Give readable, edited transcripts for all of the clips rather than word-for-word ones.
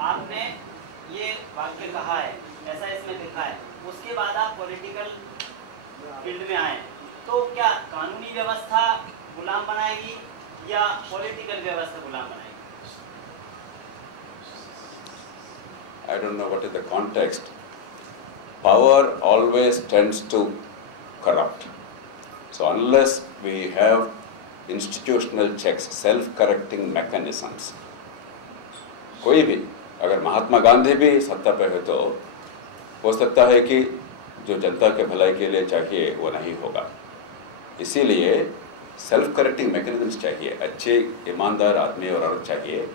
आपने ये वाक्य कहा है, ऐसा इसमें लिखा है, उसके बाद आप पॉलिटिकल फील्ड में आए, तो क्या कानूनी व्यवस्था गुलाम बनाएगी या पॉलिटिकल व्यवस्था गुलाम बनाएगी? I don't know what is the context. Power always tends to corrupt. So unless we have institutional checks, self-correcting mechanisms, कोई भी, अगर महात्मा गांधी भी सत्ता पे है तो हो सकता है कि जो जनता के भलाई के लिए चाहिए वो नहीं होगा। इसीलिए सेल्फ करेक्टिंग मैकेनिज्म्स चाहिए, अच्छे ईमानदार आदमी और औरत चाहिए।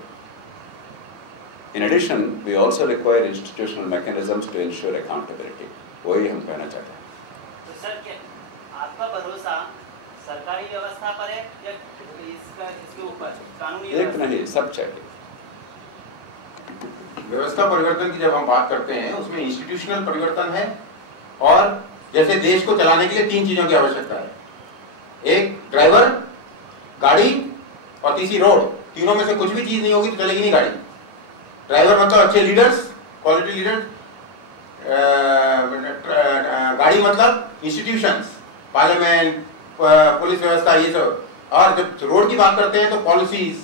In addition, we also require institutional mechanisms to ensure accountability. वही हम कहना चाहते हैं। तो सर, क्या आपका भरोसा सरकारी व्यवस्था पर है या इसके ऊपर कानूनी? एक नहीं, सब चाहिए। व्यवस्था परिवर्तन की जब हम बात करते हैं उसमें इंस्टीट्यूशनल परिवर्तन है, और जैसे देश को चलाने के लिए 3 चीजों की आवश्यकता है, एक ड्राइवर, गाड़ी और तीसरी रोड। तीनों में से कुछ भी चीज नहीं होगी तो चलेगी नहीं गाड़ी। ड्राइवर मतलब अच्छे लीडर्स, क्वालिटी लीडर्स, गाड़ी मतलब इंस्टीट्यूशंस, पार्लियामेंट, पुलिस व्यवस्था, ये सब। और जब रोड की बात करते हैं तो पॉलिसीज,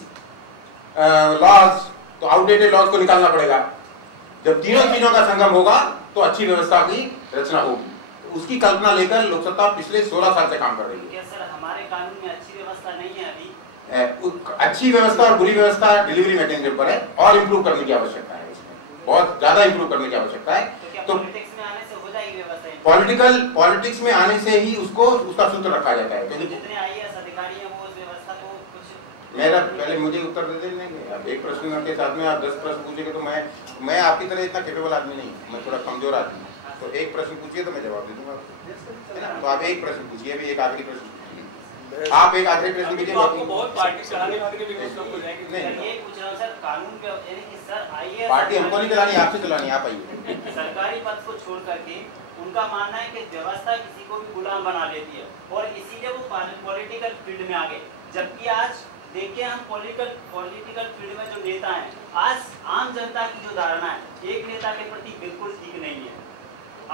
लॉज, तो आउटडेटेड लॉज को निकालना पड़ेगा। जब तीनों चीजों का संगम होगा तो अच्छी व्यवस्था की रचना होगी। उसकी कल्पना लेकर लोकसत्ता पिछले 16 साल से काम कर रही है। क्या सर हमारे कानून में अच्छी व्यवस्था नहीं है अभी? अच्छी व्यवस्था और बुरी व्यवस्था डिलीवरी मैकेनिज्म पर है, और इम्प्रूव करने की आवश्यकता है। इसमें बहुत ज्यादा इम्प्रूव करने की आवश्यकता है। तो पॉलिटिक्स में आने से हो जाएगी व्यवस्था? पॉलिटिक्स में आने से ही उसका सूत्र रखा जाता है। क्योंकि जितने आईएएस अधिकारी हैं वो उस व्यवस्था को कुछ। मेरा पहले मुझे उत्तर दे देंगे। अब एक प्रश्न के साथ में आप 10 प्रश्न पूछेंगे तो मैं आपकी तरह इतना कैपेबल आदमी नहीं, मैं थोड़ा कमजोर आदमी हूँ। तो एक प्रश्न पूछिए तो मैं जवाब दे दूंगा, है ना? तो आप एक प्रश्न पूछिए, अभी एक आखिरी प्रश्न, आप एक आखिरी प्रश्न कीजिए। बहुत पार्टी चलाने वाले के भी कुछ लोग हो जाएंगे। नहीं, ये पूछ रहा हूं सर, कानून पे यानी कि सर आईएएस पार्टी हमको नहीं चलानी, आपसे चलानी, आप आइए। सरकारी पद को छोड़ करके उनका मानना है कि व्यवस्था किसी को भी गुलाम बना लेती है, और इसीलिए वो पॉलिटिकल फील्ड में आ गए। जबकि आज देखिए हम पॉलिटिकल फील्ड में जो नेता हैं, आज आम जनता की जो धारणा है एक नेता के प्रति बिल्कुल ठीक नहीं है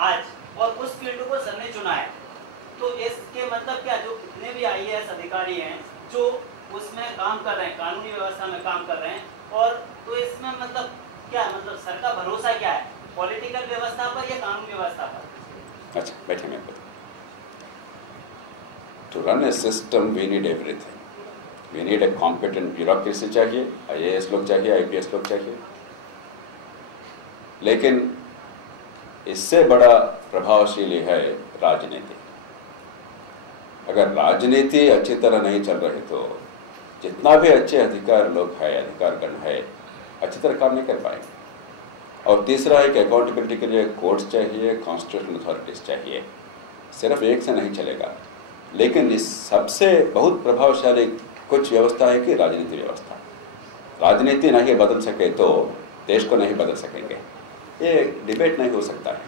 आज, और उस फील्ड को सर ने चुना है। तो इसके मतलब क्या, जो कितने भी आईएएस अधिकारी हैं जो उसमें काम कर रहे हैं, कानूनी व्यवस्था में काम कर रहे हैं, और तो इसमें मतलब क्या, मतलब सर का भरोसा क्या है, पॉलिटिकल व्यवस्था पर या कानूनी व्यवस्था पर? अच्छा, बैठे मैं बताऊं। To run a system we need everything. We need a competent bureaucracy चाहिए, आईएएस लोग चाहिए, आईपीएस लोग चाहिए, लेकिन इससे बड़ा प्रभावशाली है राजनीति। अगर राजनीति अच्छी तरह नहीं चल रही तो जितना भी अच्छे अधिकार लोग हैं, अधिकारगण है, अच्छी तरह काम नहीं कर पाएंगे। और तीसरा है कि अकाउंटेबिलिटी के लिए कोर्ट्स चाहिए, कॉन्स्टिट्यूशनल अथॉरिटीज चाहिए। सिर्फ एक से नहीं चलेगा। लेकिन इस सबसे बहुत प्रभावशाली कुछ व्यवस्था है कि राजनीति व्यवस्था। राजनीति नहीं बदल सके तो देश को नहीं बदल सकेंगे। ये डिबेट नहीं हो सकता है।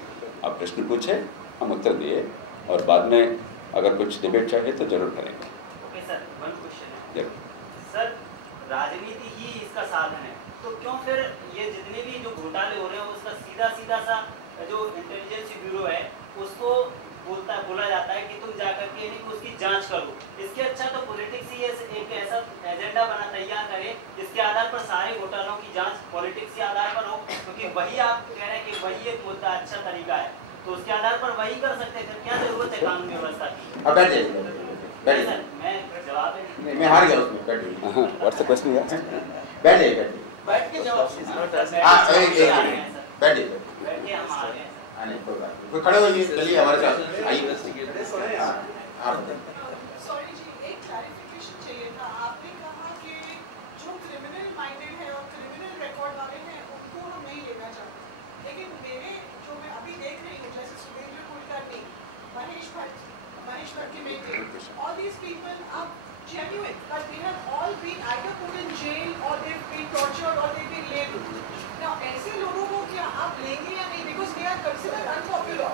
आप प्रश्न पूछे, हम उत्तर दिए, और बाद में अगर कुछ डिबेट चाहिए तो जरूर करेंगे। ओके सर, वन क्वेश्चन है सर, राजनीति ही इसका साधन है, तो क्यों फिर ये जितने भी जो घोटाले हो रहे हैं उसका सीधा सा जो इंटेलिजेंस ब्यूरो है उसको बोला जाता है कि तुम जाकर के नहीं उसकी जांच करो। इसके अच्छा तो पॉलिटिक्स ही एक ऐसा एजेंडा तैयार करे जिसके आधार पर सारे घोटालों की जांच पॉलिटिक्स के आधार पर हो, क्योंकि वही आप कह रहे हैं कि वही एक मुद्दा अच्छा तरीका है, तो उसके आधार पर वही कर सकते हैं। क्या जरूरत है कानून व्यवस्था की? अब बैठिए सर, मैं जवाब मैं हार गया उसमें। बैठिए। व्हाट्स द क्वेश्चन यार? बैठिए बैठ के जवाब। बैठिए हम आ रहे हैं। नहीं कोई बात नहीं, खड़े होइए, चलिए हमारे साथ आइए। आप सॉरी जी, एक क्लैरिफिकेशन चाहिए था। आपने कहा कि जो क्रिमिनल माइंडेड है और क्रिमिनल रिकॉर्ड वाले हैं उनको हम नहीं लेना चाहते, लेकिन मेरे जो मैं अभी देख रही हूँ जैसे सुरेंद्र कुलकर्णी, महेश भट्ट के बेटे, all these people are genuine, but they have all been either put in jail or they've been tortured or they've been labeled. Now ऐसे लोगों को क्या आप लेंगे या नहीं? Because they are considered unpopular.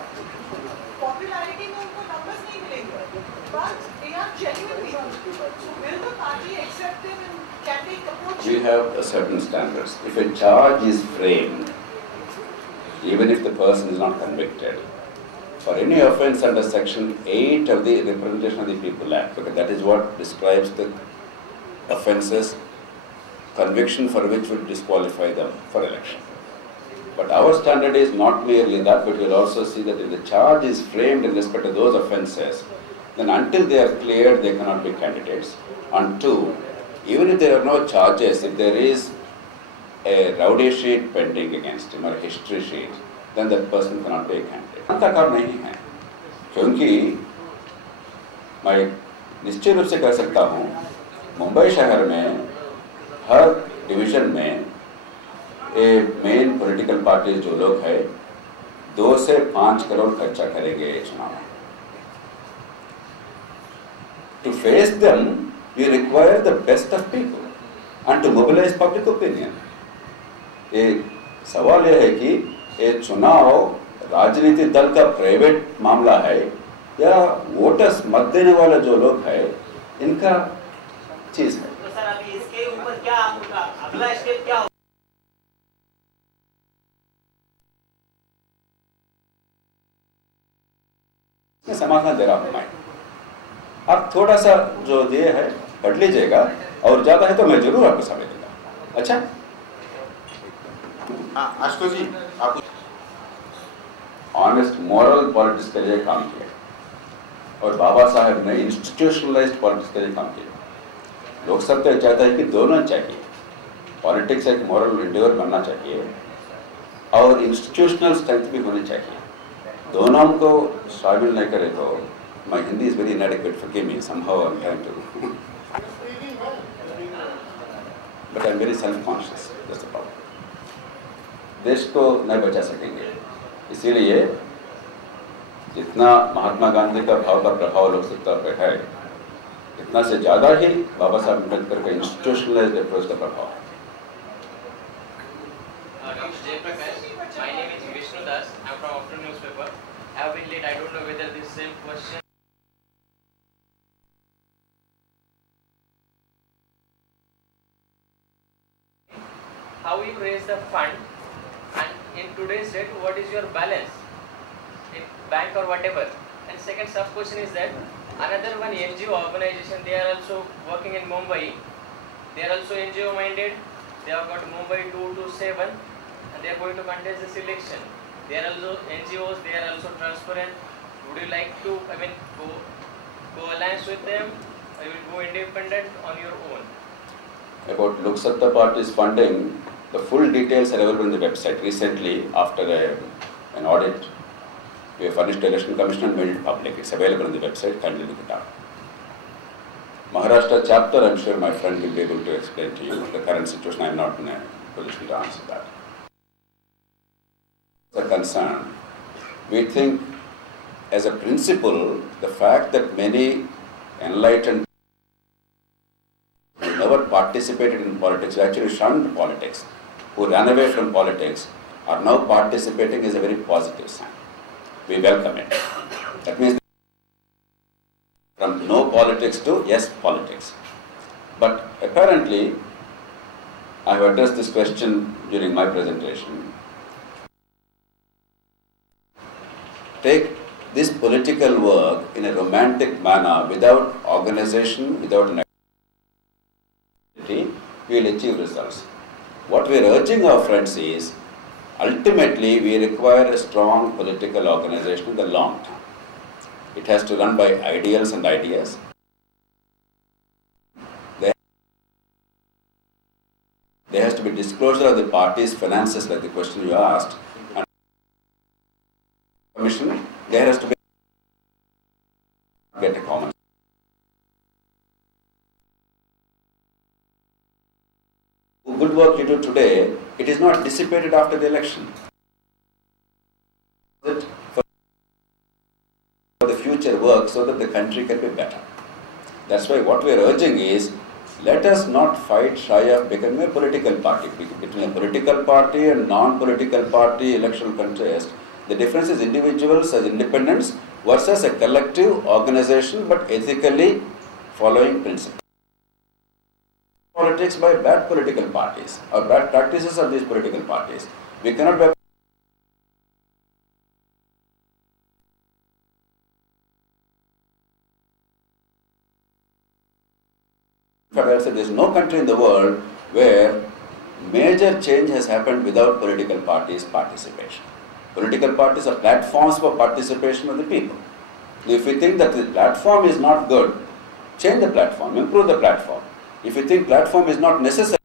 Popularity में उनको numbers नहीं मिलेंगे, but they are genuine people. So will the party accept them can we approach We have certain standards. If a charge is framed, even if the person is not convicted, for any offence under Section 8 of the Representation of the People Act, because that is what describes the offences, conviction for which would disqualify them for election. But our standard is not merely that, but we'll also see that if the charge is framed in respect to those offences, then until they are cleared, they cannot be candidates. And two, even if there are no charges, if there is a rowdy sheet pending against him or a history sheet, then that person cannot be a candidate. अंतकार नहीं है, क्योंकि मैं निश्चित रूप से कह सकता हूँ, मुंबई शहर में हर डिवीजन में मेन पॉलिटिकल पार्टी जो लोग हैं 2 से 5 करोड़ खर्चा करेंगे चुनाव में. To face them, we require the best of people and to mobilize public opinion. ये सवाल यह है कि ये चुनाव राजनीतिक दल का प्राइवेट मामला है या वोटर्स मत देने वाले जो लोग हैं इनका चीज है. तो सर अभी इसके ऊपर क्या आपका अगला स्टेप क्या होगा? मैं समाधान दे रहा हूँ. मैं आप थोड़ा सा जो दिए है पढ़ लीजिएगा और ज्यादा है तो मैं जरूर आपको समय दूंगा. अच्छा आशुतोष जी, आप ऑनेस्ट मॉरल पॉलिटिक्स के लिए काम किया और बाबा साहेब ने इंस्टीट्यूशनलाइज्ड पॉलिटिक्स के लिए काम किया. लोकसत्ता चाहता है कि दोनों चाहिए, पॉलिटिक्स एक मॉरल एंडेवर बनना चाहिए और इंस्टीट्यूशनल स्ट्रेंथ भी होनी चाहिए. दोनों को शामिल नहीं करे तो my Hindi is very inadequate, forgive me, somehow I'm trying to but I'm very self-conscious, that's the problem. देश को नहीं बचा सकेंगे, इसीलिए जितना महात्मा गांधी का भाव का प्रभाव लोकसत्ता पे है इतना से ज़्यादा ही बाबा साहब अम्बेडकर का इंस्टीट्यूशनलाइज्ड अप्रोच का प्रभाव है. Dr. Jayprakash, my name is Vishnu Das. I'm from Afternoon Newspaper. I have been late. I don't know whether this same question. How you raise the fund, and in today's date, what is your balance in bank or whatever? And second sub question is that another one NGO organization, they are also working in Mumbai. They are also NGO minded. They have got Mumbai 2 to 7, and they are going to contest this election. They are also NGOs. They are also transparent. Would you like to, go alliance with them, or you will go independent on your own? About Lok Satta Party's funding, the full details are available on the website. Recently, after an audit, we have furnished the Election Commission and made it public. It's available on the website. Kindly look it up. Maharashtra chapter, I'm sure my friend will be able to explain to you the current situation. I'm not in a position to answer that. The concern, we think, as a principle, the fact that many enlightened who never participated in politics, who actually shunned politics, who ran away from politics, are now participating is a very positive sign. We welcome it. That means from no politics to yes politics. But apparently, I have addressed this question during my presentation. Take this political work in a romantic manner, without organization, without an activity, we will achieve results. What we are urging our friends is, ultimately we require a strong political organization in the long term. It has to run by ideals and ideas. There has to be disclosure of the party's finances, like the question you asked. And commission, there has to be get a common. Good work you do today, it is not dissipated after the election. For the future work so that the country can be better. That's why what we are urging is, let us not fight shy of becoming a political party. Between a political party and non-political party electoral contest, the difference is individuals as independents versus a collective organization but ethically following principles. politics by bad political parties or bad practices of these political parties. We cannot be there is no country in the world where major change has happened without political parties' participation. Political parties are platforms for participation of the people. If you think that the platform is not good, change the platform, improve the platform. If you think platform is not necessary,